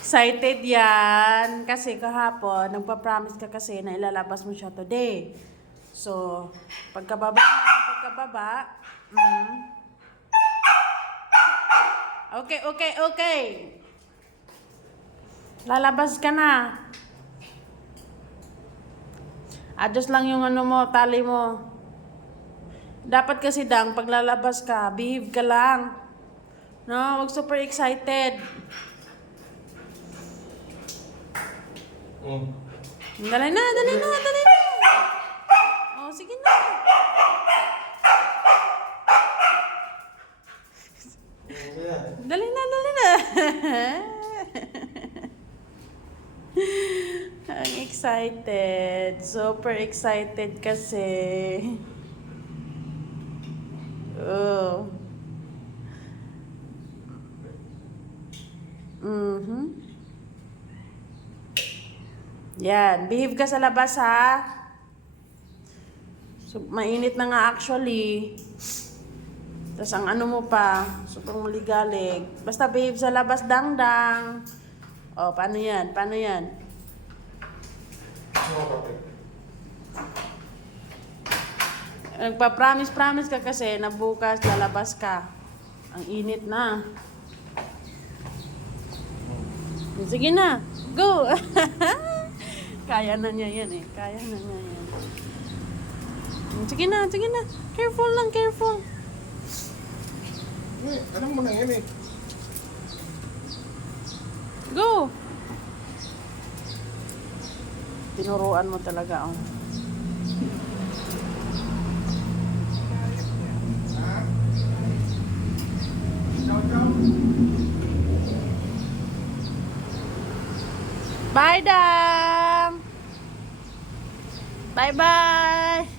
Excited yan. Kasi kahapon, nagpa-promise ka kasi na ilalabas mo siya today. So, pagkababa, Okay. Lalabas ka na. Adjust lang yung ano mo, tali mo. Dapat kasi dang, pag lalabas ka, behave ka lang. No, wag super excited. Dali na. Oh, sige na. Dali na. Ang excited. Super excited kasi. Oh. Yan. Behave ka sa labas, ha? So, mainit na nga actually. Tapos ang ano mo pa, sobrang maligalig. Basta behave sa labas, dang. O, paano yan? Nagpa-promise ka kasi na bukas lalabas ka. Ang init na. Sige na, go! Kaya na niya yan. Sige na. Careful lang. Alam mo na yan eh. Go! Tinuruan mo talaga, oh. Bye, Dam! Bye-bye!